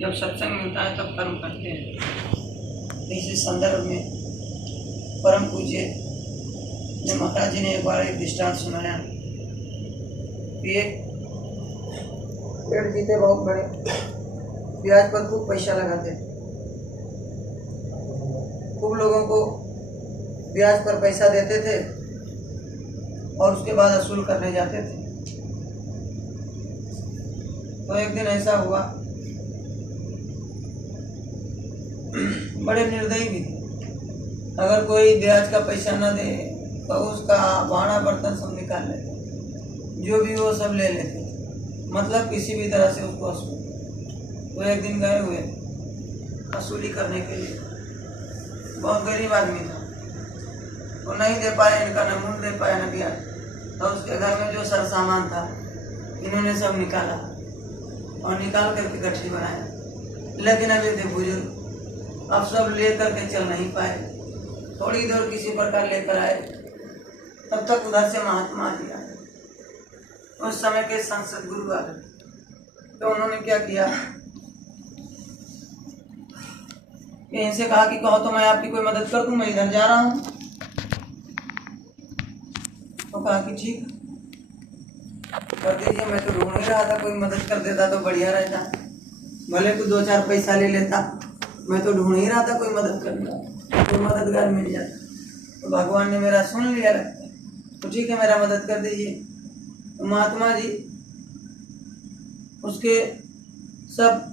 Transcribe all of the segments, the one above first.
जब सत्संग मिलता है तब कर्म करते हैं। इसी संदर्भ में परम पूज्य ने महाराज जी ने एक बार एक दृष्टांत सुनाया कि एक पेड़ जी थे बहुत बड़े, ब्याज पर खूब पैसा लगाते, खूब लोगों को ब्याज पर पैसा देते थे और उसके बाद वसूल करने जाते थे। तो एक दिन ऐसा हुआ, बड़े निर्दयी भी थे, अगर कोई ब्याज का पैसा न दे तो उसका भाड़ा बर्तन सब निकाल लेते, जो भी वो सब ले लेते, मतलब किसी भी तरह से उसको वसूल। तो एक दिन गए हुए वसूली करने के लिए, बहुत गरीब आदमी था, वो नहीं दे पाए, इनका न मूल दे पाया न ब्याज। तो उसके घर में जो सर सामान था इन्होंने सब निकाला और निकाल करके गठरी बनाया, लेकिन अभी थे बुजुर्ग, अब सब ले करके चल नहीं पाए। थोड़ी देर किसी प्रकार लेकर आए, तब तक उधर से महात्मा जी आए, उस समय के संसद गुरु आ गए। तो उन्होंने क्या किया, इनसे कहा कि कहो तो मैं आपकी कोई मदद कर दूं, मैं इधर जा रहा हूं। तो कहा कि ठीक कर दीजिए, मैं तो ढूंढ ही रहा था, कोई मदद कर देता तो बढ़िया रहता, भले को 2-4 पैसा ले लेता, मैं तो ढूंढ ही रहा था कोई मदद करने, कोई मददगार मिल जाता। तो भगवान ने मेरा सुन लिया लगता है, तो ठीक है मेरा मदद कर दीजिए। तो महात्मा जी उसके सब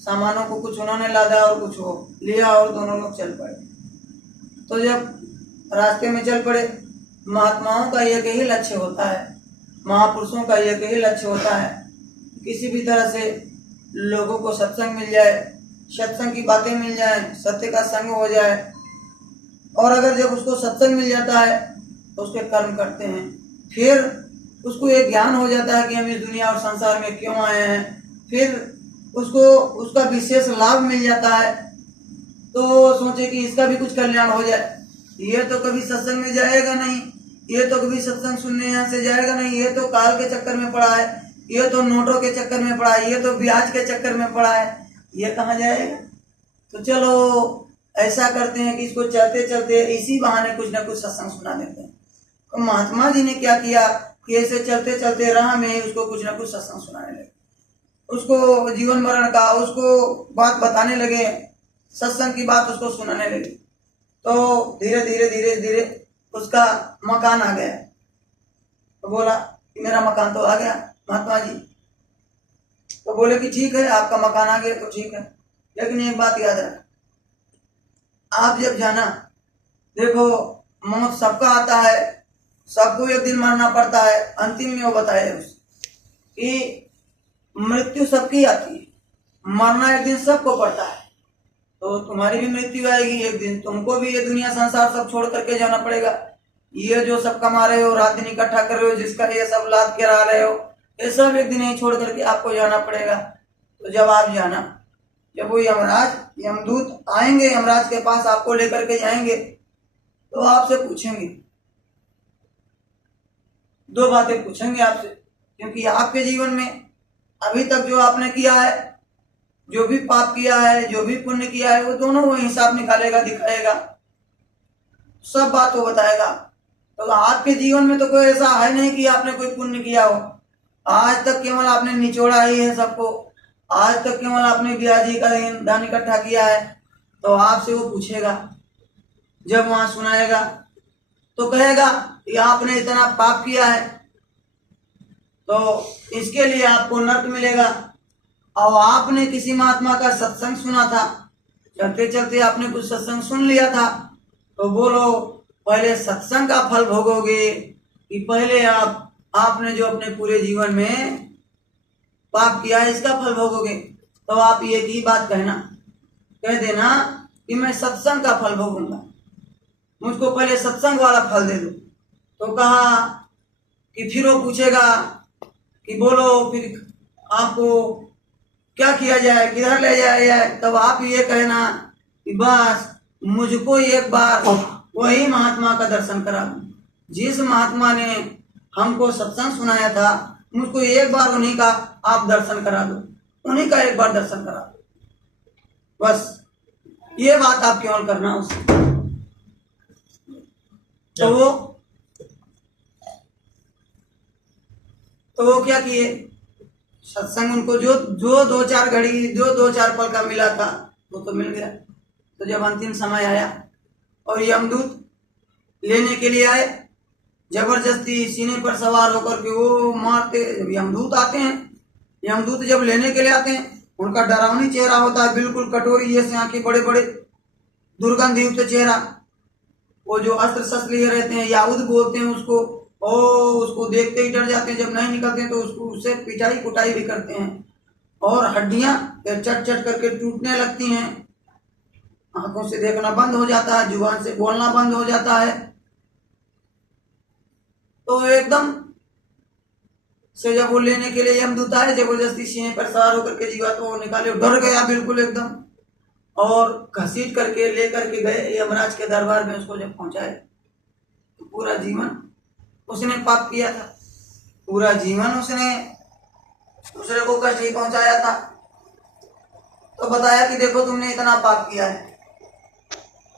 सामानों को कुछ उन्होंने लादा और कुछ वो लिया और दोनों लोग चल पड़े। तो जब रास्ते में चल पड़े, महात्माओं का एक ही लक्ष्य होता है, महापुरुषों का एक ही लक्ष्य होता है, किसी भी तरह से लोगों को सत्संग मिल जाए, सत्संग की बातें मिल जाए, सत्य का संग हो जाए। और अगर जब उसको सत्संग मिल जाता है तो उसके कर्म करते हैं, फिर उसको एक ज्ञान हो जाता है कि हम इस दुनिया और संसार में क्यों आए हैं, फिर उसको उसका विशेष लाभ मिल जाता है। तो सोचे कि इसका भी कुछ कल्याण हो जाए, ये तो कभी सत्संग में जाएगा नहीं, ये तो कभी सत्संग सुनने यहाँ से जाएगा नहीं, ये तो काल के चक्कर में पड़ा है, ये तो नोटों के चक्कर में पड़ा है, ये तो ब्याज के चक्कर में पड़ा है, ये कहाँ जाएगा। तो चलो ऐसा करते हैं कि इसको चलते चलते इसी बहाने कुछ ना कुछ सत्संग सुना देते हैं। तो महात्मा जी ने क्या किया कि ऐसे चलते चलते राह में ही उसको कुछ ना कुछ सत्संग सुनाने लगे, उसको जीवन मरण का उसको बात बताने लगे, सत्संग की बात उसको सुनाने लगे। तो धीरे धीरे धीरे धीरे उसका मकान आ गया। तो बोला कि मेरा मकान तो आ गया महात्मा जी। तो बोले कि ठीक है, आपका मकान आ गया तो ठीक है, लेकिन एक बात याद रख, आप जब जाना, देखो मौत सबका आता है, सबको एक दिन मरना पड़ता है। अंतिम में वो बताए कि मृत्यु सबकी आती है, मरना एक दिन सबको पड़ता है। तो तुम्हारी भी मृत्यु आएगी एक दिन, तुमको भी ये दुनिया संसार सब छोड़ करके जाना पड़ेगा। ये जो सब कमा रहे हो, रात दिन इकट्ठा कर रहे हो, जिसका ये सब लाद के रह रहे हो, ये सब एक दिन यही छोड़ करके आपको जाना पड़ेगा। तो जब आप जाना, जब वो यमराज यमदूत आएंगे, यमराज के पास आपको लेकर के जाएंगे, तो आपसे पूछेंगे, 2 बातें पूछेंगे आपसे, क्योंकि आपके जीवन में अभी तक जो आपने किया है, जो भी पाप किया है, जो भी पुण्य किया है, वो दोनों वो हिसाब निकालेगा, दिखाएगा, सब बात वो बताएगा। तो आपके जीवन में तो कोई ऐसा है नहीं कि आपने कोई पुण्य किया हो, आज तक केवल आपने निचोड़ा ही है सबको, आज तक केवल आपने ब्याजी का धन इकट्ठा किया है। तो आपसे वो पूछेगा, जब वहां सुनाएगा तो कहेगा कि आपने इतना पाप किया है तो इसके लिए आपको नरक मिलेगा, और आपने किसी महात्मा का सत्संग सुना था, चलते चलते आपने कुछ सत्संग सुन लिया था, तो बोलो पहले सत्संग का फल भोगोगे कि पहले आपने जो अपने पूरे जीवन में पाप किया है इसका फल भोगोगे। तो आप एक ही बात कह देना कि मैं सत्संग का फल भोगूंगा, मुझको पहले सत्संग वाला फल दे दो। तो कहा कि फिर वो पूछेगा कि बोलो फिर आपको क्या किया जाए, किधर ले जाया जाए। तब आप ये कहना कि बस मुझको एक बार वही महात्मा का दर्शन करा दो, जिस महात्मा ने हमको सत्संग सुनाया था, मुझको एक बार उन्हीं का आप दर्शन करा दो, उन्हीं का एक बार दर्शन करा दो। बस ये बात आप केवल करना उससे। तो वो क्या किए, सत्संग उनको जो जो 2-4 घड़ी, जो 2-4 पल का मिला था वो तो मिल गया। तो जब अंतिम समय आया और यमदूत लेने के लिए आए, जबरदस्ती सीने पर सवार होकर के वो मारते। जब यमदूत आते हैं, यमदूत जब लेने के लिए आते हैं, उनका डरावनी चेहरा होता है, बिल्कुल कटोरी जैसे आंखें, बड़े बड़े दुर्गंधयुक्त चेहरा। वो जो अस्त्र शस्त्र लिए रहते हैं, याऊद बोलते हैं उसको, उसको देखते ही डर जाते हैं। जब नहीं निकलते हैं तो उसको उससे पिटाई कुटाई भी करते हैं और हड्डियां चट चट करके टूटने लगती हैं। आंखों से देखना बंद हो जाता है, जुबान से बोलना बंद हो जाता है। तो एकदम से जब वो लेने के लिए यमदूत आए, जबरदस्ती सीने पर सवार होकर के जीवात्मा को निकाले, डर गया बिल्कुल एकदम, और घसीट करके लेकर के गए यमराज के दरबार में। उसको जब पहुंचाए तो पूरा जीवन उसने पाप किया था, पूरा जीवन उसने दूसरे को कष्ट ही पहुंचाया था। तो बताया कि देखो तुमने इतना पाप किया है,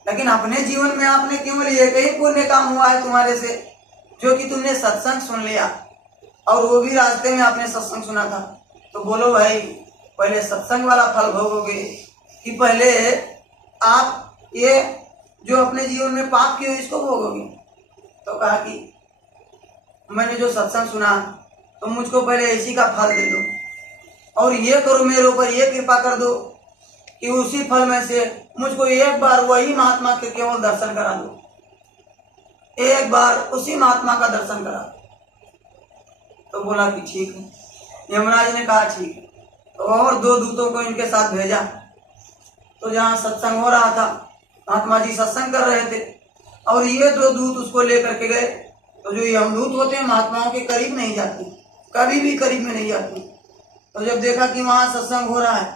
लेकिन अपने जीवन में आपने केवल एक ही पुण्य काम हुआ है तुम्हारे से, जो कि तुमने सत्संग सुन लिया, और वो भी रास्ते में आपने सत्संग सुना था। तो बोलो भाई, पहले सत्संग वाला फल भोगोगे कि पहले आप ये जो अपने जीवन में पाप किए इसको भोगोगे? तो कहा कि मैंने जो सत्संग सुना तो मुझको पहले इसी का फल दे दो, और ये करो, मेरे ऊपर ये कृपा कर दो कि उसी फल में से मुझको एक बार वही महात्मा के केवल दर्शन करा दो, एक बार उसी महात्मा का दर्शन करा दो। तो बोला कि ठीक है। यमराज ने कहा ठीक है। तो और 2 दूतों को इनके साथ भेजा। तो जहाँ सत्संग हो रहा था, महात्मा जी सत्संग कर रहे थे, और ये 2 दूत उसको लेकर के गए। तो जो यमदूत होते हैं महात्माओं के करीब नहीं जाते, कभी भी करीब में नहीं जाते। तो जब देखा कि वहाँ सत्संग हो रहा है,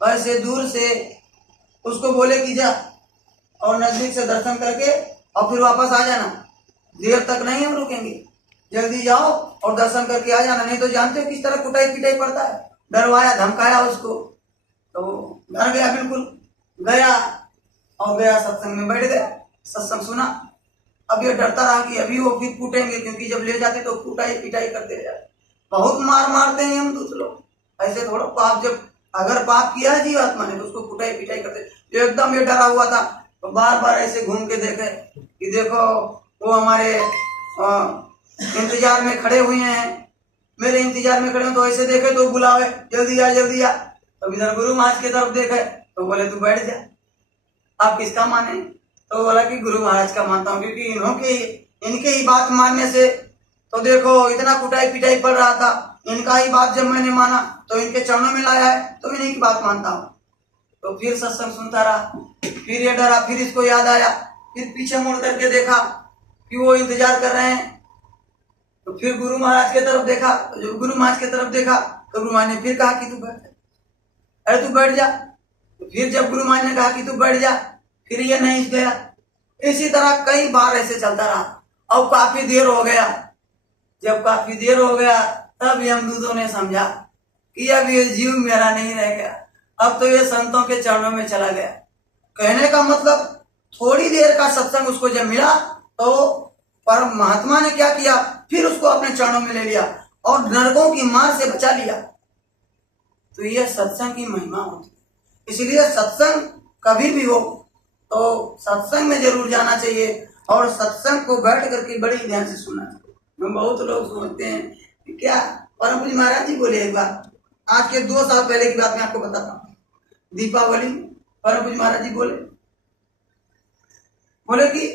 वैसे दूर से उसको बोले कि जा और नजदीक से दर्शन करके और फिर वापस आ जाना, देर तक नहीं हम रुकेंगे, जल्दी जाओ और दर्शन करके आ जाना, नहीं तो जानते हो किस तरह कुटाई पिटाई पड़ता है। डरवाया, धमकाया उसको। तो डर गया, बिल्कुल गया और गया सत्संग में बैठ गया, सत्संग सुना। अब ये डरता रहा कि अभी वो फिर कूटेंगे, क्योंकि जब ले जाते तो कुटाई पिटाई करते जाते, बहुत मार मारते हैं हम दूसरे लोग। ऐसे थोड़ा पाप, जब अगर पाप किया है जीवात्मा ने तो उसको कुटाई पिटाई करते। जो एकदम ये डरा हुआ था, तो बार बार ऐसे घूम के देखे कि देखो वो हमारे इंतजार में खड़े हुए हैं, मेरे इंतजार में खड़े हो। तो ऐसे देखे तो बुलावे, जल्दी आ जल्दी आ। तो इधर गुरु महाराज की तरफ देखे तो बोले तू बैठ जा, आप किसका माने? तो बोला कि गुरु महाराज का मानता हूँ, क्योंकि इनके ही बात मानने से तो देखो इतना कुटाई पिटाई पड़ रहा था, इनका ही बात जब मैंने माना तो इनके चरणों में लाया है, तो इन्हीं की बात मानता हूँ। तो फिर सत्संग सुनता रहा, फिर ये डरा, फिर इसको याद आया, फिर पीछे मुड़ करके देखा कि वो इंतजार कर रहे हैं। तो फिर गुरु महाराज की तरफ देखा, तो जब गुरु महाराज की तरफ देखा तो गुरु महाराज ने फिर कहा कि तू बैठ जा, अरे तू बैठ जा। तो फिर जब गुरु महाराज ने कहा कि तू बैठ जा, फिर ये नहीं गया। इसी तरह कई बार ऐसे चलता रहा। अब काफी देर हो गया, जब काफी देर हो गया तब यमदूतों ने समझा कि अब ये जीव मेरा नहीं रह गया, अब तो ये संतों के चरणों में चला गया। कहने का मतलब थोड़ी देर का सत्संग उसको जब मिला तो परम महात्मा ने क्या किया, फिर उसको अपने चरणों में ले लिया और नरकों की मार से बचा लिया। तो यह सत्संग की महिमा होती है। इसलिए सत्संग कभी भी हो तो सत्संग में जरूर जाना चाहिए, और सत्संग को बैठ करके बड़ी ध्यान से सुनना चाहिए। बहुत लोग सोचते हैं कि क्या, परम पूज्य महाराज जी बोले एक बार, आज के 2 साल पहले की बात मैं आपको बताता हूँ। दीपावली परम पूज्य महाराज जी बोले कि